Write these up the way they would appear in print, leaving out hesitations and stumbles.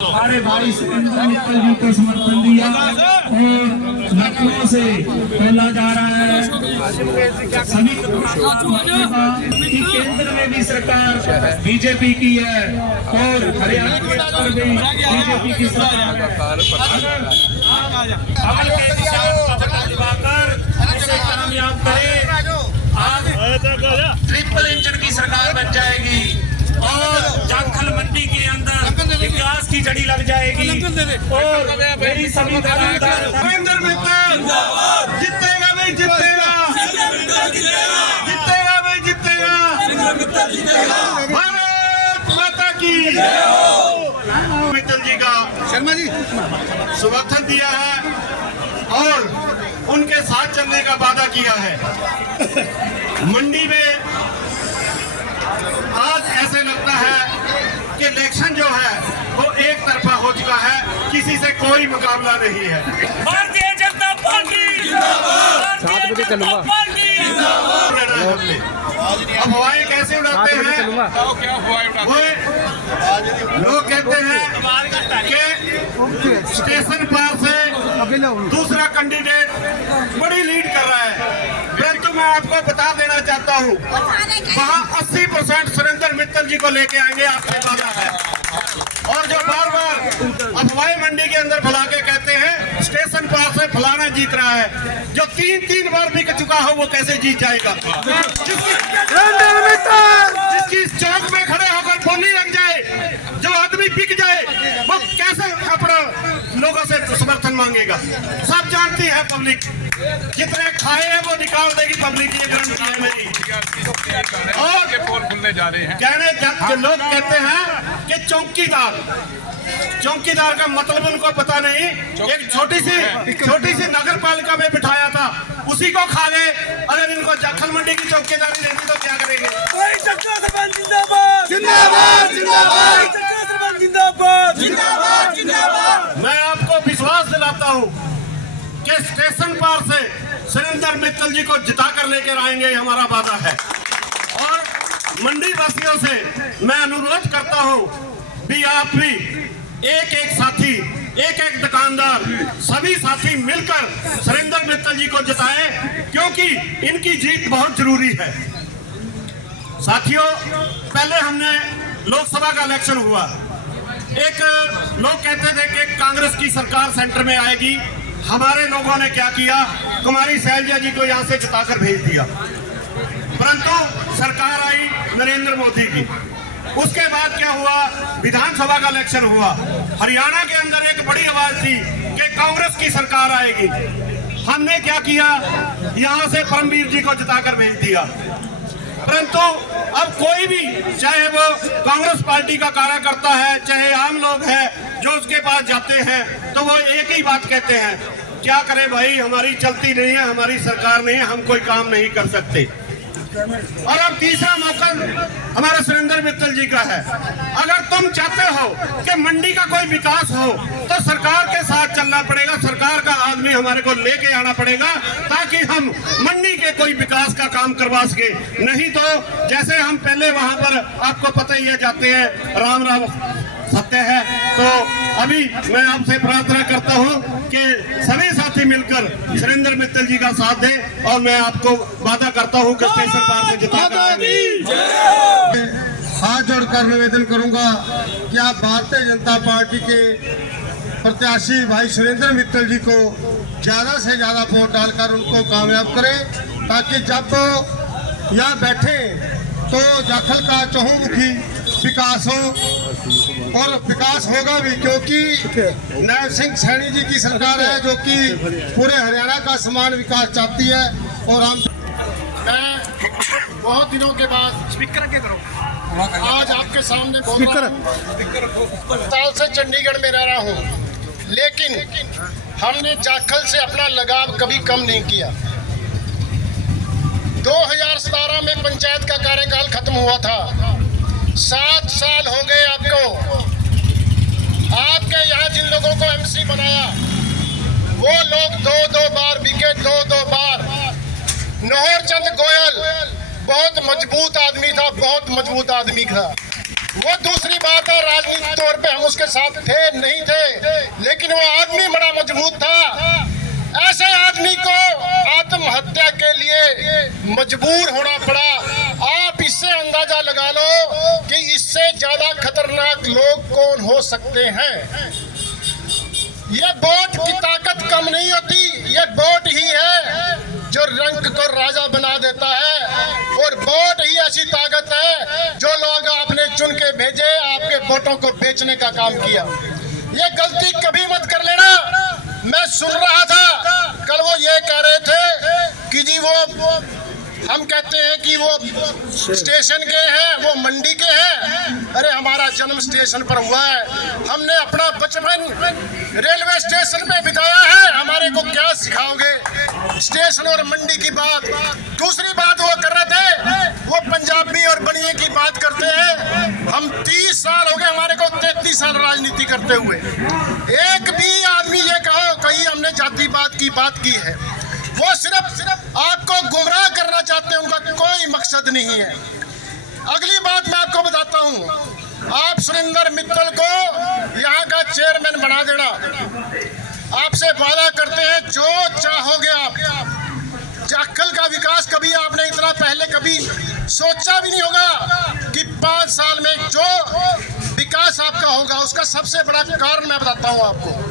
हमारे भाई सुरेंद्र मित्तल जी को समर्थन दिया और लखनऊ से बोला जा रहा है सभी कि केंद्र में भी सरकार बीजेपी की है और हरियाणा के अंदर भी बीजेपी की सरकार है। अमल के निशान दिवाकर इसे कामयाब करे, आज ट्रिपल इंजन की सरकार बन जाएगी और जाखल मंडी के अंदर विकास की जड़ी लग जाएगी और मेरी सभी दुकानदार सुरेंद्र मित्तल जीतेगा नहीं जीतेगा, जीतेगा नहीं जीतेगा। भारत माता की मित्तल जी का शर्मा जी समर्थन दिया है और उनके साथ चलने का वादा किया है। मंडी में आज ऐसे लगता है कि इलेक्शन जो है वो एक तरफा हो चुका है, किसी से कोई मुकाबला नहीं है। भारतीय जनता पार्टी अब हवाएं कैसे उड़ाते हैं? वो लोग कहते हैं कि स्टेशन पार से दूसरा कैंडिडेट बड़ी लीड कर रहा है, परंतु मैं आपको बता देना चाहता हूँ वहाँ 80% सुरेंद्र मित्तल जी को लेके आएंगे, आपसे वादा है। और जो बार बार अफवाहें मंडी के अंदर फैला के कहते हैं स्टेशन पार से फलाना जीत रहा है, जो 3 बार बिक चुका हो वो कैसे जीत जाएगा? जिसकी चौक में खड़े होकर बोली लग जाए, जो आदमी बिक जाए, वो कैसे अपना लोगों से समर्थन मांगेगा? सब जानती है पब्लिक, जितने खाए हैं वो निकाल देगी पब्लिक, ये गारंटी है मेरी। और पोल खुलने जा रहे हैं। लोग कहते हैं कि चौकीदार का मतलब उनको पता नहीं। एक छोटी सी नगर पालिका में बिठाया था, उसी को खा गए। अगर इनको जाखल मंडी की चौकीदारी देती तो क्या करेंगे? मैं आपको विश्वास दिलाता हूँ कि स्टेशन पार से सुरेंद्र मित्तल जी को जिता कर लेकर आएंगे, हमारा वादा है। और मंडी वासियों से मैं अनुरोध करता हूँ भी आप भी एक साथी, एक दुकानदार, सभी साथी मिलकर सुरेंद्र मित्तल जी को जिताएं, क्योंकि इनकी जीत बहुत जरूरी है। साथियों, पहले हमने लोकसभा का इलेक्शन हुआ, एक लोग कहते थे कि कांग्रेस की सरकार सेंटर में आएगी। हमारे लोगों ने क्या किया, कुमारी शैलजा जी को यहाँ से जिताकर भेज दिया, परंतु सरकार आई नरेंद्र मोदी की। उसके बाद क्या हुआ, विधानसभा का इलेक्शन हुआ, हरियाणा के अंदर एक बड़ी आवाज थी कि कांग्रेस की सरकार आएगी। हमने क्या किया, यहाँ से परमवीर जी को जिताकर भेज दिया। परंतु अब कोई भी, चाहे वो कांग्रेस पार्टी का कार्यकर्ता है, चाहे आम लोग हैं, जो उसके पास जाते हैं तो वो एक ही बात कहते हैं, क्या करें भाई, हमारी चलती नहीं है, हमारी सरकार नहीं है, हम कोई काम नहीं कर सकते। और अब तीसरा मौका हमारे सुरेंद्र मित्तल जी का है। अगर तुम चाहते हो कि मंडी का कोई विकास हो तो सरकार के साथ चलना पड़ेगा, सरकार का आदमी हमारे को लेके आना पड़ेगा, ताकि हम मंडी के कोई विकास का काम करवा सके। नहीं तो जैसे हम पहले वहां पर, आपको पता ही है, जाते हैं राम सत्य है। तो अभी मैं आपसे प्रार्थना करता हूं कि सभी साथी मिलकर सुरेंद्र मित्तल जी का साथ दें, और मैं आपको वादा करता हूं कि स्टेशन पार से जिताकर हाथ जोड़कर निवेदन करूंगा कि आप भारतीय जनता पार्टी के प्रत्याशी भाई सुरेंद्र मित्तल जी को ज्यादा से ज्यादा वोट डालकर उनको कामयाब करें, ताकि जब यहाँ बैठे तो जाखल का चहुमुखी विकास हो, और विकास होगा भी, क्योंकि नायब सिंह सैनी जी की सरकार है जो कि पूरे हरियाणा का समान विकास चाहती है। और हम बहुत दिनों के बाद स्पीकर के करो आज आपके सामने बोल रहा हूं। साल से चंडीगढ़ में रह रहा हूं, लेकिन हमने जाखल से अपना लगाव कभी कम नहीं किया। 2017 में पंचायत का कार्यकाल खत्म हुआ था, 7 साल हो गए आपको। आपके यहाँ जिन लोगों को एमसी बनाया वो लोग 2 बार बिके, 2 बार। नौहर चंद गोयल बहुत मजबूत आदमी था, बहुत मजबूत आदमी था। वो दूसरी बात है, राजनीतिक तौर पे हम उसके साथ थे नहीं थे, लेकिन वो आदमी बड़ा मजबूत था। ऐसे आदमी को आत्महत्या के लिए मजबूर होना पड़ा। आप इससे अंदाजा लगा लो कि इससे ज्यादा खतरनाक लोग कौन हो सकते हैं। ये वोट की ताकत कम नहीं होती, ये वोट ही है जो रंग को राजा बना देता है, और वोट ही ऐसी ताकत है जो लोग आपने चुन के भेजे, आपके वोटों को बेचने का काम किया। ये गलती कभी मत कर लेना। मैं सुन रहा था कल वो ये कह रहे थे कि जी वो हम कहते हैं कि वो स्टेशन के हैं, वो मंडी के हैं। अरे हमारा जन्म स्टेशन पर हुआ है, हमने अपना बचपन रेलवे स्टेशन पे बिताया है, हमारे को क्या सिखाओगे स्टेशन और मंडी की बात। दूसरी बात वो कर रहे थे, वो पंजाबी और बनिए की बात करते हैं। हम 30 साल हो गए हमारे को, 33 साल राजनीति करते हुए, एक भी आदमी ये कहो कहीं हमने जातिवाद की बात की है। वो सिर्फ आपको गुमराह करना चाहते हैं, उनका कोई मकसद नहीं है। अगली बात मैं आपको बताता हूँ, आप सुरेंद्र मित्तल को यहाँ का चेयरमैन बना देना। आपसे वादा करते हैं जो चाहोगे आप। जाखल का विकास कभी आपने इतना पहले कभी सोचा भी नहीं होगा कि 5 साल में जो विकास आपका होगा, उसका सबसे बड़ा कारण मैं बताता हूँ आपको।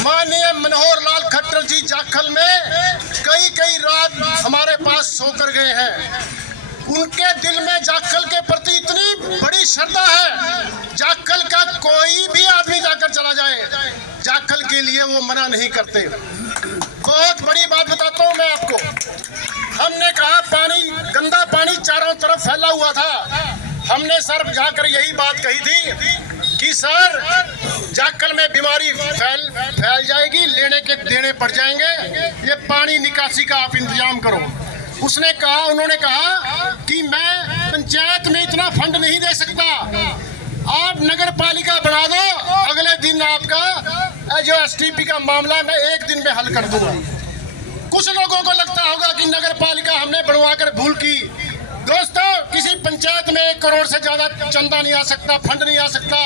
माननीय मनोहर लाल खट्टर जी जाखल में कई रात हमारे पास सोकर गए हैं। उनके दिल में जाखल के प्रति इतनी बड़ी श्रद्धा है, जाखल का कोई भी आदमी जाकर चला जाए, जाखल के लिए वो मना नहीं करते। बहुत बड़ी बात बताता हूँ मैं आपको। हमने कहा पानी, गंदा पानी चारों तरफ फैला हुआ था। हमने सर जाकर यही बात कही थी कि सर जाखल में बीमारी फैल जाएगी, लेने के देने पड़ जाएंगे, ये पानी निकासी का आप इंतजाम करो। उसने कहा, उन्होंने कहा कि मैं पंचायत में इतना फंड नहीं दे सकता, आप नगर पालिका बना दो, अगले दिन आपका जो STP का मामला है मैं एक दिन में हल कर दूंगा। कुछ लोगों को लगता होगा कि नगर पालिका हमने बनवाकर भूल की। दोस्तों, किसी पंचायत में 1 करोड़ से ज्यादा चंदा नहीं आ सकता, फंड नहीं आ सकता।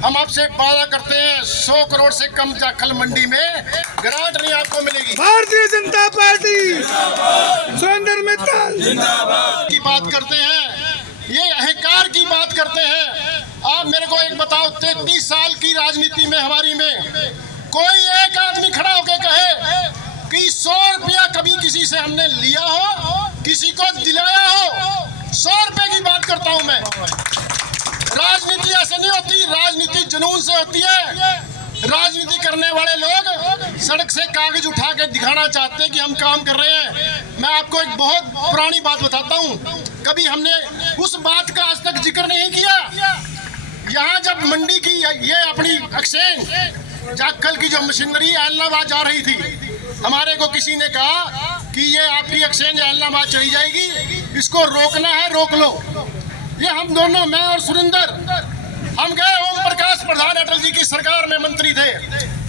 हम आपसे वादा करते हैं 100 करोड़ से कम जाखल मंडी में ग्रांट नहीं आपको मिलेगी। भारतीय जनता पार्टी सुरेंद्र मित्तल की बात करते हैं, ये अहंकार की बात करते हैं। आप मेरे को एक बताओ, 33 साल की राजनीति में हमारी में कोई एक आदमी खड़ा होकर कहे कि 100 रुपया कभी किसी से हमने लिया हो, किसी को दिलाया हो। 100 रुपए की बात करता हूं मैं। राजनीति ऐसे नहीं होती, राजनीति जुनून से होती है। राजनीति करने वाले लोग सड़क से कागज उठा के दिखाना चाहते हैं कि हम काम कर रहे हैं। मैं आपको एक बहुत पुरानी बात बताता हूं, कभी हमने उस बात का आज तक जिक्र नहीं किया। यहाँ जब मंडी की ये अपनी एक्सचेंज जाखल की जो मशीनरी इलाहाबाद जा रही थी, हमारे को किसी ने कहा कि ये आपकी एक्सचेंज इलाहाबाद चली जाएगी, इसको रोकना है, रोक लो। ये हम दोनों, मैं और सुरेंद्र, हम गए ओम प्रकाश प्रधान अटल जी की सरकार में मंत्री थे।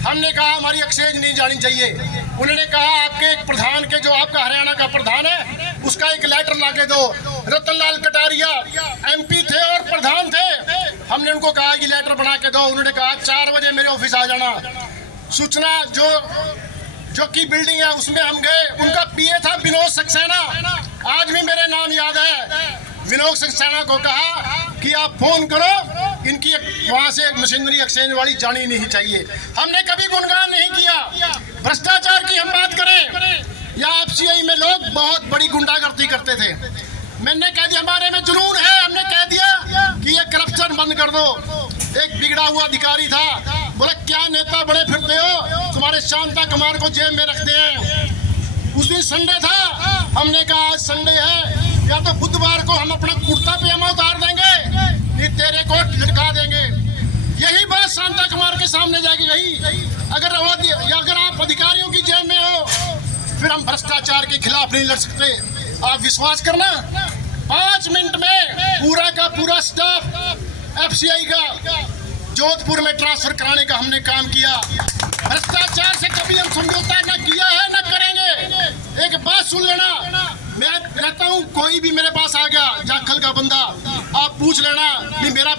हमने कहा हमारी एक्सचेंज नहीं जानी चाहिए। उन्होंने कहा आपके एक प्रधान के, जो आपका हरियाणा का प्रधान है, उसका एक लेटर ला के दो। रतनलाल कटारिया MP थे और प्रधान थे। हमने उनको कहा कि लेटर बना के दो। उन्होंने कहा 4 बजे मेरे ऑफिस आ जाना। सूचना जो की बिल्डिंग है उसमें हम गए। उनका PA था विनोद सक्सेना, आज भी मेरे नाम याद है। विनोद सक्सेना को कहा कि आप फोन करो, इनकी वहां से मशीनरी एक्सचेंज वाली जानी नहीं चाहिए। हमने कभी गुणगान नहीं किया। भ्रष्टाचार की हम बात करें या FCI में लोग बहुत बड़ी गुंडागर्दी करते थे, मैंने कह दिया हमारे में जुनून है। हमने कह दिया कि ये करप्शन बंद कर दो। एक बिगड़ा हुआ अधिकारी था, बोला क्या नेता बड़े फिरते हो, तुम्हारे शांता कुमार को जेब में रखते हैं। उस दिन संडे था, हमने कहा आज संडे है, या तो बुधवार को हम अपना कुर्ता पजामा उतार देंगे, नहीं तेरे को लटका देंगे। यही बात शांता कुमार के सामने जाके गई। अगर आप अधिकारियों की जेब में हो, फिर हम भ्रष्टाचार के खिलाफ नहीं लड़ सकते। आप विश्वास करना, 5 मिनट में पूरा का पूरा स्टाफ FCI का जोधपुर में ट्रांसफर कराने का हमने काम किया। भ्रष्टाचार से कभी हम समझौता न किया है, न करेंगे। एक बात सुन लेना, मैं कहता हूँ कोई भी मेरे पास आ गया जाखल का बंदा, आप पूछ लेना कि मेरा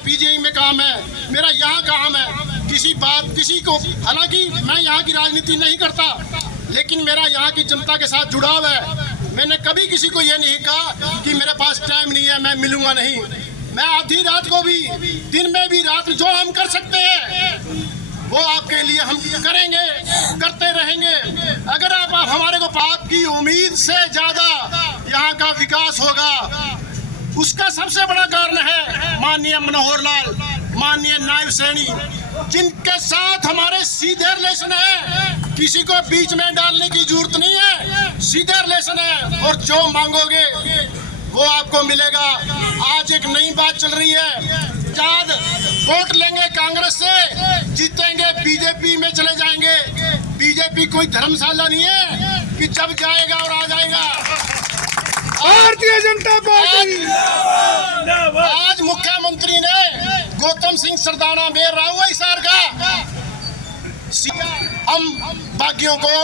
काम है, मेरा यहाँ काम है। किसी को, हालांकि मैं यहाँ की राजनीति नहीं करता, लेकिन मेरा यहाँ की जनता के साथ जुड़ाव है। मैंने कभी किसी को ये नहीं कहा कि मेरे पास टाइम नहीं है, मैं मिलूंगा नहीं। मैं आधी रात को भी, दिन में भी, रात में जो हम कर सकते हैं वो आपके लिए हम करेंगे, करते रहेंगे। अगर आप हमारे को, आपकी उम्मीद से ज्यादा यहाँ का विकास होगा, उसका सबसे बड़ा कारण है माननीय मनोहर लाल, माननीय नायब सैनी, जिनके साथ हमारे सीधे रिलेशन है। किसी को बीच में डालने की जरूरत नहीं है, सीधे रिलेशन है, और जो मांगोगे वो आपको मिलेगा। आज एक नई बात चल रही है, जब वोट लेंगे कांग्रेस से, जीतेंगे बीजेपी में चले जाएंगे। बीजेपी कोई धर्मशाला नहीं है कि जब जाएगा और आ जाएगा। भारतीय जनता पार्टी। आज मुख्यमंत्री ने गौतम सिंह सरदाना में राहुआ हिसार का, हम बागियों को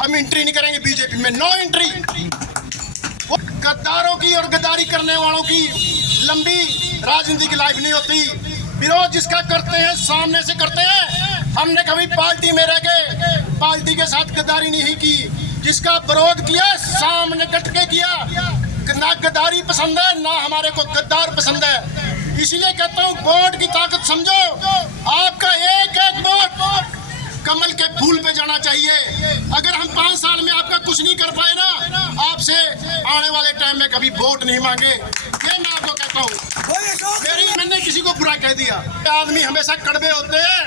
हम एंट्री नहीं करेंगे बीजेपी में, नो एंट्री। गद्दारों की और गद्दारी करने वालों की लंबी राजनीतिक लाइफ नहीं होती। विरोध जिसका करते हैं सामने से करते हैं। हमने कभी पार्टी में रह के पार्टी के साथ गद्दारी नहीं की। जिसका विरोध किया सामने डट के किया। ना गद्दारी पसंद है, ना हमारे को गद्दार पसंद है। इसीलिए कहता हूँ वोट की ताकत समझो। आपका एक एक वोट कमल के फूल पे जाना चाहिए। अगर हम 5 साल में आपका कुछ नहीं कर पाए ना, आपसे आने वाले टाइम में कभी वोट नहीं मांगे, ये मैं आपको कहता हूँ। मैंने किसी को बुरा कह दिया। आदमी हमेशा कड़वे होते हैं।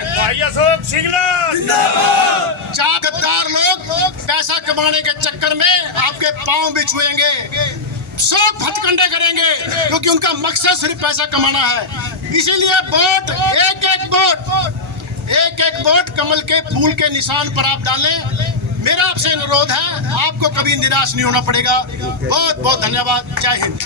चार गद्दार लोग पैसा कमाने के चक्कर में आपके पांव भी छुएंगे, सब हथकंडे करेंगे, क्योंकि उनका मकसद सिर्फ पैसा कमाना है। इसीलिए वोट, एक एक वोट कमल के फूल के निशान पर आप डालें। मेरा आपसे अनुरोध है, आपको कभी निराश नहीं होना पड़ेगा। बहुत बहुत धन्यवाद। जय हिंद।